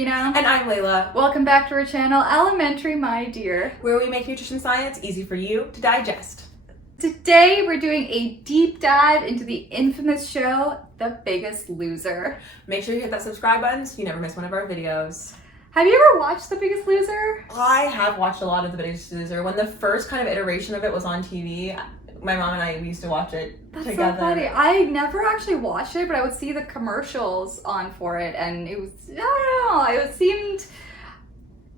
Sabrina. And I'm Layla. Welcome back to our channel, Elementary My Dear, where we make nutrition science easy for you to digest. Today we're doing a deep dive into the infamous show, The Biggest Loser. Make sure you hit that subscribe button so you never miss one of our videos. Have you ever watched The Biggest Loser? I have watched a lot of The Biggest Loser. When the first kind of iteration of it was on TV, my mom and I used to watch it together. That's so funny. I never actually watched it, but I would see the commercials on for it, and it was, I don't know, it seemed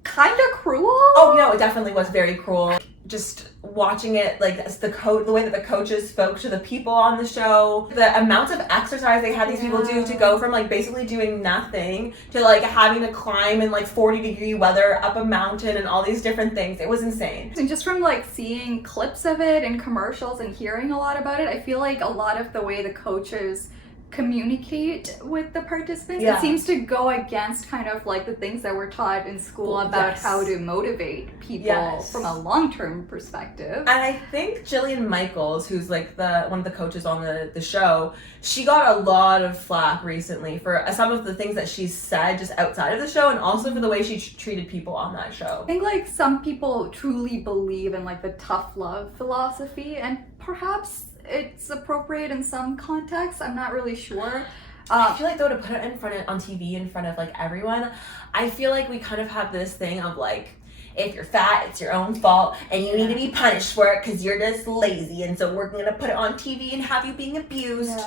kind of cruel. Oh, no, it definitely was very cruel. Just watching it, like the way that the coaches spoke to the people on the show, the amount of exercise they had these people do to go from like basically doing nothing to like having to climb in like 40-degree weather up a mountain and all these different things. It was insane. And just from like seeing clips of it and commercials and hearing a lot about it, I feel like a lot of the way the coaches communicate with the participants, it seems to go against kind of like the things that we're taught in school about how to motivate people from a long-term perspective. And I think Jillian Michaels, who's like one of the coaches on the show, she got a lot of flack recently for some of the things that she said just outside of the show, and also for the way she treated people on that show. I think like some people truly believe in like the tough love philosophy, and perhaps it's appropriate in some contexts. I'm not really sure. I feel like though, to put it on TV in front of like everyone, I feel like we kind of have this thing of like, if you're fat, it's your own fault, and you need to be punished for it because you're just lazy, and so we're gonna put it on TV and have you being abused,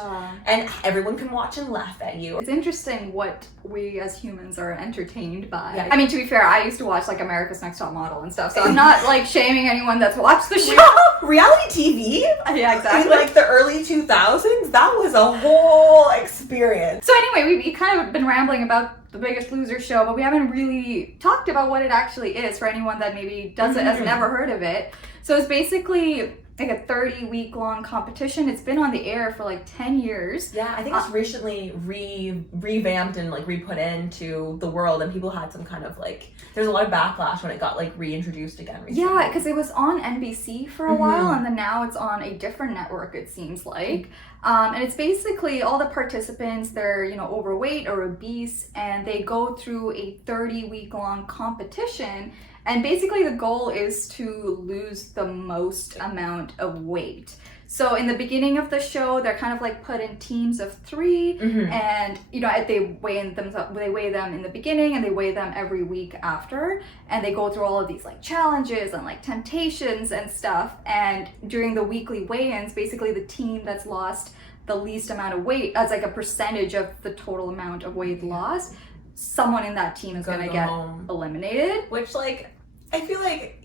and everyone can watch and laugh at you. It's interesting what we as humans are entertained by. I mean, to be fair, I used to watch like America's Next Top Model and stuff, so I'm not like shaming anyone that's watched the show. Reality TV? Yeah, exactly. In like the early 2000s, that was a whole experience. So anyway, we kind of been rambling about The Biggest Loser show, but we haven't really talked about what it actually is for anyone that maybe has never heard of it. So it's basically like a 30-week-long competition. It's been on the air for like 10 years. Yeah, I think it's recently revamped and like re-put into the world, and people had some kind of like, there's a lot of backlash when it got like reintroduced again recently. Yeah, because it was on NBC for a while, and then now it's on a different network, it seems like. And it's basically all the participants, they're, overweight or obese, and they go through a 30-week-long competition. And basically the goal is to lose the most amount of weight. So in the beginning of the show, they're kind of like put in teams of 3, and they weigh them in the beginning, and they weigh them every week after, and they go through all of these like challenges and like temptations and stuff. And during the weekly weigh-ins, basically the team that's lost the least amount of weight, as like a percentage of the total amount of weight lost, someone in that team is gonna get eliminated. Which, like, I feel like,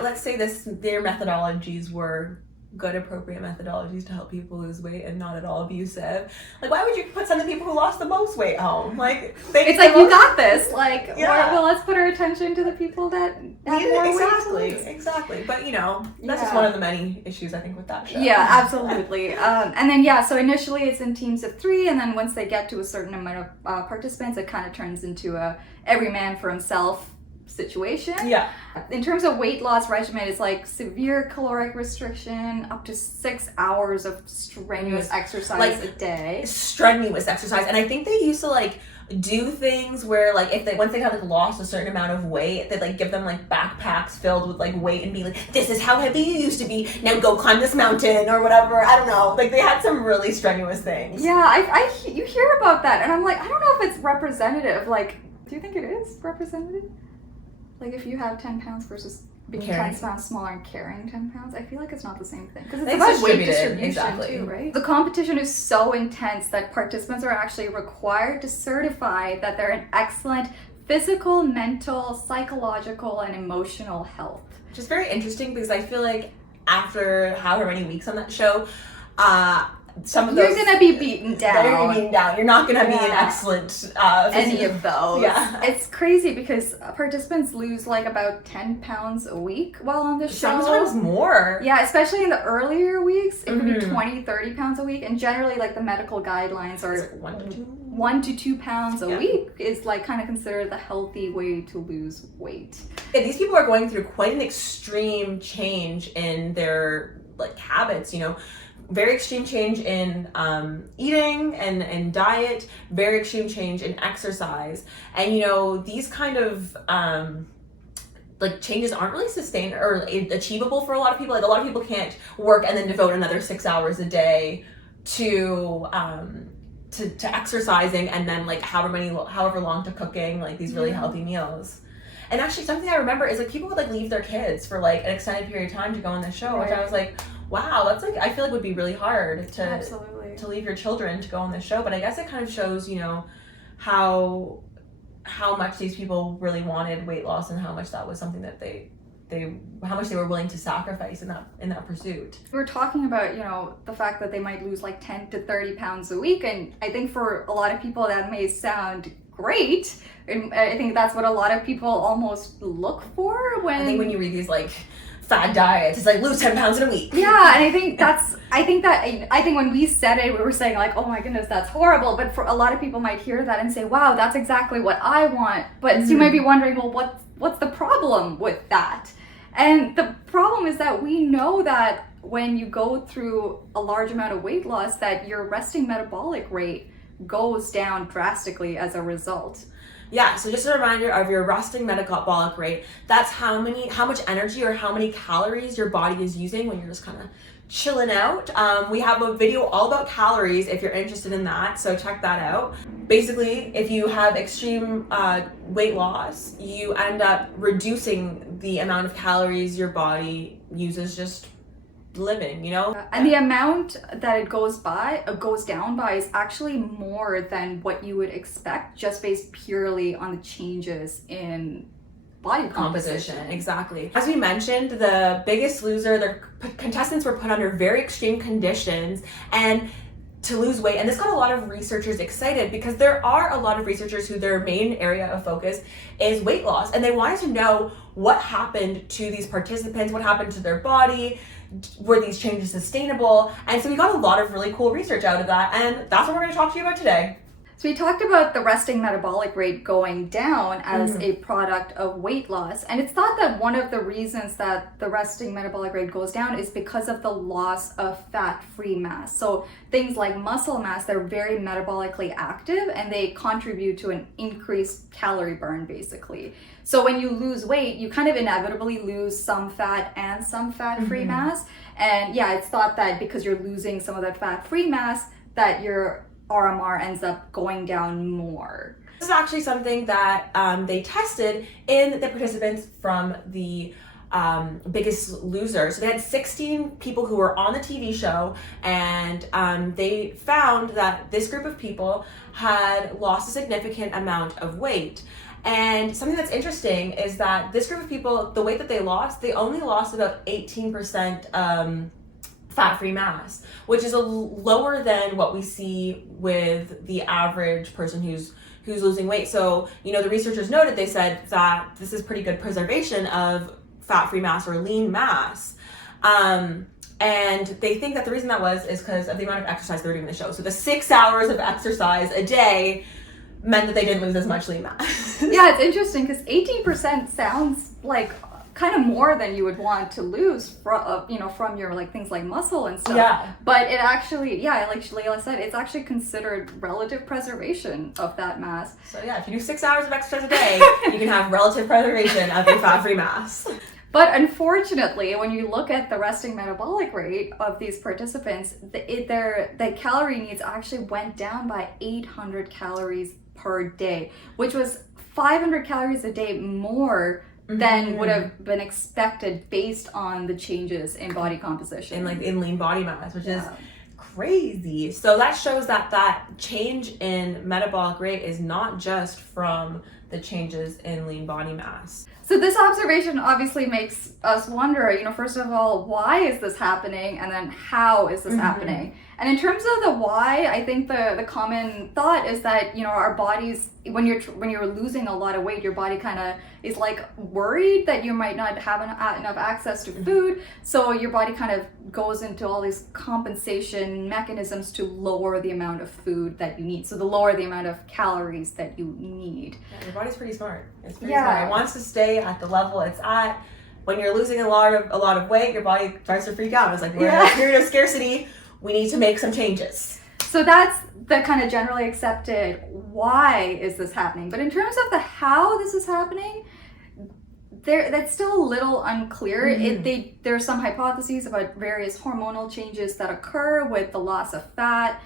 let's say their methodologies were good, appropriate methodologies to help people lose weight and not at all abusive. Like, why would you put some of the people who lost the most weight home? Like, it's like, you got this. Like, well, let's put our attention to the people that have more weight. Exactly. But, that's just one of the many issues, I think, with that show. Yeah, absolutely. And then, so initially it's in teams of 3, and then once they get to a certain amount of participants, it kind of turns into a every man for himself situation. Yeah. In terms of weight loss regimen, it's like severe caloric restriction, up to 6 hours of strenuous exercise a day. Strenuous exercise. And I think they used to like do things where like once they had like lost a certain amount of weight, they'd like give them like backpacks filled with like weight and be like, this is how heavy you used to be, now go climb this mountain or whatever. I don't know. Like, they had some really strenuous things. Yeah, you hear about that, and I'm like, I don't know if it's representative. Like, do you think it is representative? Like, if you have 10 pounds versus being 10 pounds smaller and carrying 10 pounds, I feel like it's not the same thing. Because it's about weight distribution too, right? The competition is so intense that participants are actually required to certify that they're in excellent physical, mental, psychological, and emotional health. Which is very interesting because I feel like after however many weeks on that show, some of those, you're gonna be beaten down. You're gonna be beaten down. You're not gonna be an excellent any of those. Yeah. It's crazy because participants lose like about 10 pounds a week while on the show. Sometimes more. Yeah, especially in the earlier weeks, it could be 20, 30 pounds a week, and generally like the medical guidelines are 1 to 2 pounds a week is like kind of considered the healthy way to lose weight. Yeah, these people are going through quite an extreme change in their like habits, very extreme change in eating and diet, very extreme change in exercise. And, you know, these kind of like changes aren't really sustained or achievable for a lot of people. Like a lot of people can't work and then devote another 6 hours a day to exercising and then like however long to cooking like these really healthy meals. And actually something I remember is like people would like leave their kids for like an extended period of time to go on this show, which I was like, wow, that's like, I feel like would be really hard to leave your children to go on this show. But I guess it kind of shows, you know, how much these people really wanted weight loss and how much that was something that how much they were willing to sacrifice in that pursuit. We were talking about, you know, the fact that they might lose like 10 to 30 pounds a week, and I think for a lot of people that may sound great, and I think that's what a lot of people almost look for when... I think when you read these like fad diets, it's like lose 10 pounds in a week. Yeah, and I think when we said it, we were saying like, oh my goodness, that's horrible. But for a lot of people might hear that and say, wow, that's exactly what I want. But so you might be wondering, well, what's the problem with that? And the problem is that we know that when you go through a large amount of weight loss, that your resting metabolic rate goes down drastically as a result. Yeah, so just a reminder of your resting metabolic rate. That's how much energy or how many calories your body is using when you're just kind of chilling out. We have a video all about calories if you're interested in that, so check that out. Basically, if you have extreme weight loss, you end up reducing the amount of calories your body uses just living, you know? And the amount that it goes down by is actually more than what you would expect just based purely on the changes in body composition. Exactly. As we mentioned, the Biggest Loser, the contestants were put under very extreme conditions and to lose weight, and this got a lot of researchers excited because there are a lot of researchers who their main area of focus is weight loss, and they wanted to know what happened to these participants, what happened to their body, were these changes sustainable? And so we got a lot of really cool research out of that, and that's what we're going to talk to you about today. So we talked about the resting metabolic rate going down as a product of weight loss. And it's thought that one of the reasons that the resting metabolic rate goes down is because of the loss of fat-free mass. So things like muscle mass, they're very metabolically active and they contribute to an increased calorie burn, basically. So when you lose weight, you kind of inevitably lose some fat and some fat-free mass. And yeah, it's thought that because you're losing some of that fat-free mass, that your RMR ends up going down more. This is actually something that they tested in the participants from the Biggest Loser. So they had 16 people who were on the TV show, and they found that this group of people had lost a significant amount of weight. And something that's interesting is that this group of people, the weight that they only lost about 18% fat-free mass, which is lower than what we see with the average person who's losing weight. So, you know, the researchers noted, they said that this is pretty good preservation of fat-free mass or lean mass. And they think that the reason that is because of the amount of exercise they were doing in the show. So the 6 hours of exercise a day meant that they didn't lose as much lean mass. Yeah, it's interesting because 18% sounds like kind of more than you would want to lose from your like things like muscle and stuff. Yeah. But it actually, like Layla said, it's actually considered relative preservation of that mass. So yeah, if you do 6 hours of exercise a day, you can have relative preservation of your fat-free mass. But unfortunately, when you look at the resting metabolic rate of these participants, the calorie needs actually went down by 800 calories per day, which was 500 calories a day more than would have been expected based on the changes in body composition. In lean body mass, which is crazy. So that shows that change in metabolic rate is not just from the changes in lean body mass. So this observation obviously makes us wonder, first of all, why is this happening? And then how is this happening? And in terms of the why, I think the common thought is that, our bodies, when you're losing a lot of weight, your body kind of is like worried that you might not have enough access to food. So your body kind of goes into all these compensation mechanisms to lower the amount of food that you need. So the lower the amount of calories that you need. Yeah, your body's pretty smart. It's pretty smart. It wants to stay at the level it's at. When you're losing a lot of weight, your body starts to freak out. It's like we're in a period of scarcity. we need to make some changes. So that's the kind of generally accepted why is this happening. But in terms of the how this is happening, that's still a little unclear. There are some hypotheses about various hormonal changes that occur with the loss of fat,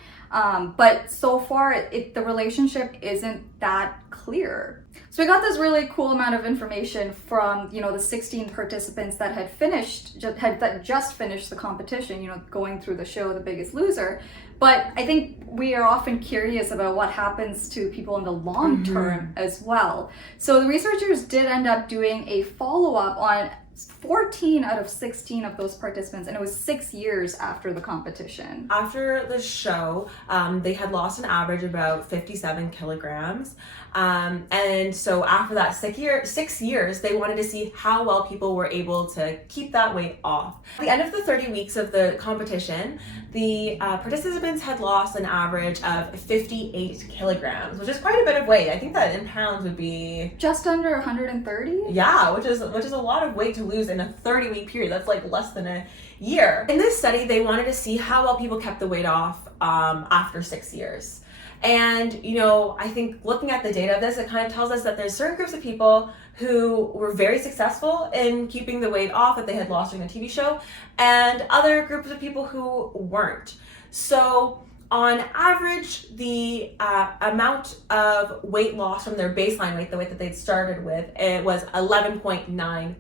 but so far the relationship isn't that clear. So we got this really cool amount of information from the 16 participants that had just finished the competition, going through the show The Biggest Loser. But I think we are often curious about what happens to people in the long term as well. So the researchers did end up doing a follow-up on 14 out of 16 of those participants, and it was 6 years after the competition. After the show, they had lost an average about 57 kilograms. And so after that 6 years, they wanted to see how well people were able to keep that weight off. At the end of the 30 weeks of the competition, the participants had lost an average of 58 kilograms, which is quite a bit of weight. I think that in pounds would be just under 130. Yeah, which is a lot of weight to lose in a 30-week period. That's like less than a year. In this study, they wanted to see how well people kept the weight off after 6 years. And, I think looking at the data of this, it kind of tells us that there's certain groups of people who were very successful in keeping the weight off that they had lost during the TV show, and other groups of people who weren't. So on average, the amount of weight loss from their baseline weight, the weight that they'd started with, it was 11.9%.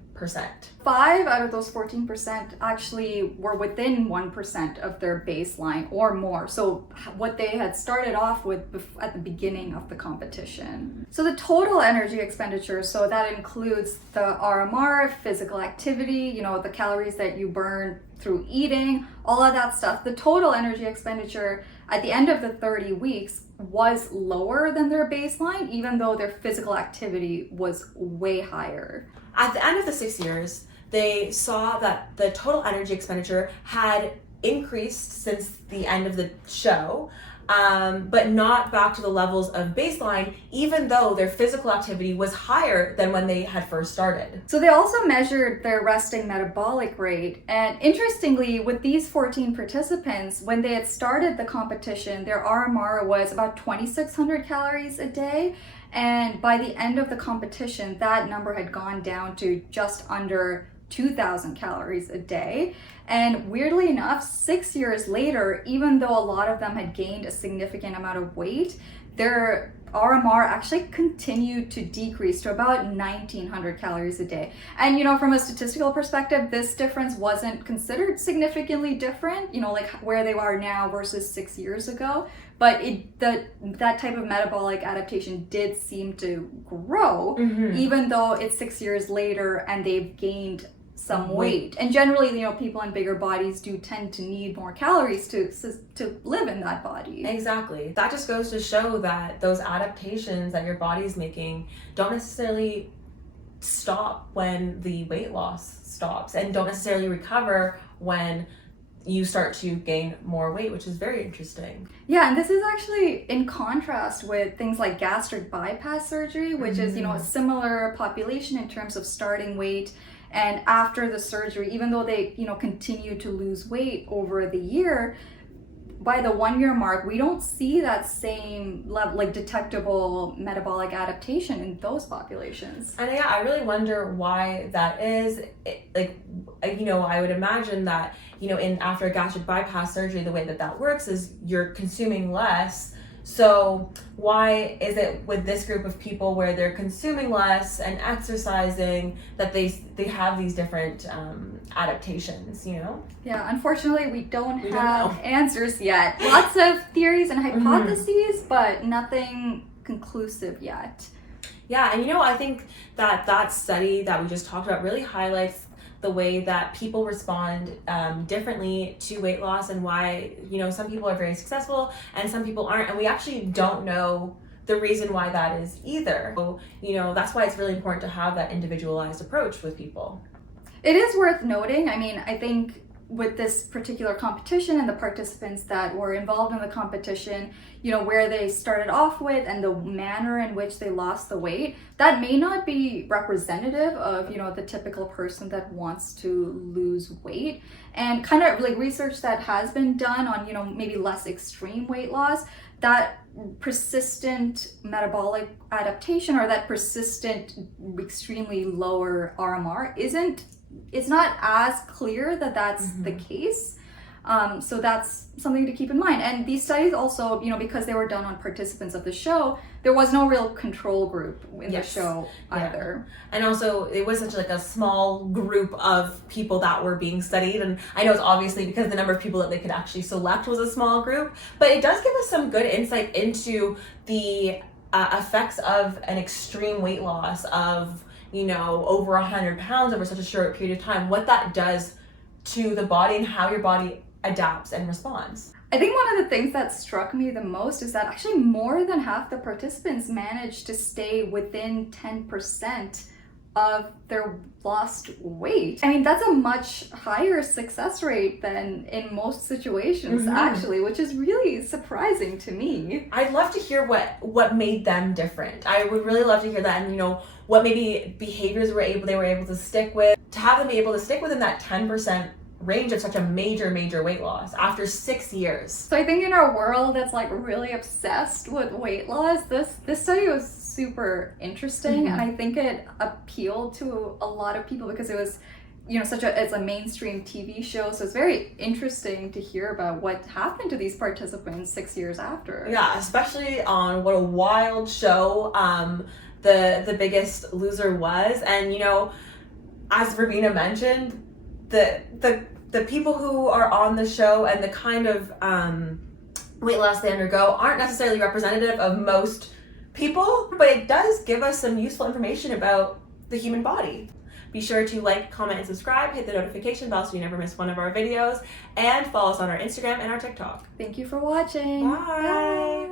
5 out of those 14% actually were within 1% of their baseline or more. So what they had started off with at the beginning of the competition. So the total energy expenditure, so that includes the RMR, physical activity, the calories that you burn through eating, all of that stuff. The total energy expenditure at the end of the 30 weeks was lower than their baseline, even though their physical activity was way higher. At the end of the 6 years, they saw that the total energy expenditure had increased since the end of the show, but not back to the levels of baseline, even though their physical activity was higher than when they had first started. So they also measured their resting metabolic rate. And interestingly, with these 14 participants, when they had started the competition, their RMR was about 2,600 calories a day. And by the end of the competition, that number had gone down to just under 2,000 calories a day. And weirdly enough, 6 years later, even though a lot of them had gained a significant amount of weight, their RMR actually continued to decrease to about 1,900 calories a day. And from a statistical perspective, this difference wasn't considered significantly different, like where they are now versus 6 years ago. But that type of metabolic adaptation did seem to grow, even though it's 6 years later and they've gained some weight. And generally, people in bigger bodies do tend to need more calories to live in that body. Exactly. That just goes to show that those adaptations that your body's making don't necessarily stop when the weight loss stops, and don't necessarily recover when you start to gain more weight, which is very interesting. Yeah, and this is actually in contrast with things like gastric bypass surgery, which is, a similar population in terms of starting weight. And after the surgery, even though they, continue to lose weight over the year, by the 1 year mark, we don't see that same level, like detectable metabolic adaptation in those populations. And yeah, I really wonder why that is. I would imagine that, after a gastric bypass surgery, the way that works is you're consuming less. So why is it with this group of people where they're consuming less and exercising that they have these different adaptations, Yeah, unfortunately, we don't have answers yet. Lots of theories and hypotheses, but nothing conclusive yet. Yeah, and I think that study that we just talked about really highlights the way that people respond differently to weight loss, and why some people are very successful and some people aren't, and we actually don't know the reason why that is either. So, that's why it's really important to have that individualized approach with people. It is worth noting, I think with this particular competition and the participants that were involved in the competition, you know, where they started off with and the manner in which they lost the weight, that may not be representative of, you know, the typical person that wants to lose weight. And kind of like research that has been done on, you know, maybe less extreme weight loss, that persistent metabolic adaptation or that persistent extremely lower RMR it's not as clear that that's the case. So that's something to keep in mind. And these studies also, you know, because they were done on participants of the show, there was no real control group in the show either. And also, it was such like a small group of people that were being studied. And I know it's obviously because the number of people that they could actually select was a small group, but it does give us some good insight into the effects of an extreme weight loss of, you know, over 100 pounds over such a short period of time, what that does to the body and how your body adapts and responds. I think one of the things that struck me the most is that actually more than half the participants managed to stay within 10% of their lost weight. I mean, that's a much higher success rate than in most situations, actually, which is really surprising to me. I'd love to hear what made them different. I would really love to hear that, and you know, what maybe behaviors they were able to stick with, to have them be able to stick within that 10% range of such a major weight loss after 6 years. So I think in our world that's like really obsessed with weight loss, this study was super interesting, and I think it appealed to a lot of people because it was, you know, it's a mainstream TV show, so it's very interesting to hear about what happened to these participants 6 years after. Yeah, especially on what a wild show the Biggest Loser was. And you know, as Rubina mentioned, the people who are on the show and the kind of weight loss they undergo aren't necessarily representative of most people, but it does give us some useful information about the human body. Be sure to like, comment, and subscribe, hit the notification bell so you never miss one of our videos, and follow us on our Instagram and our TikTok. Thank you for watching. Bye.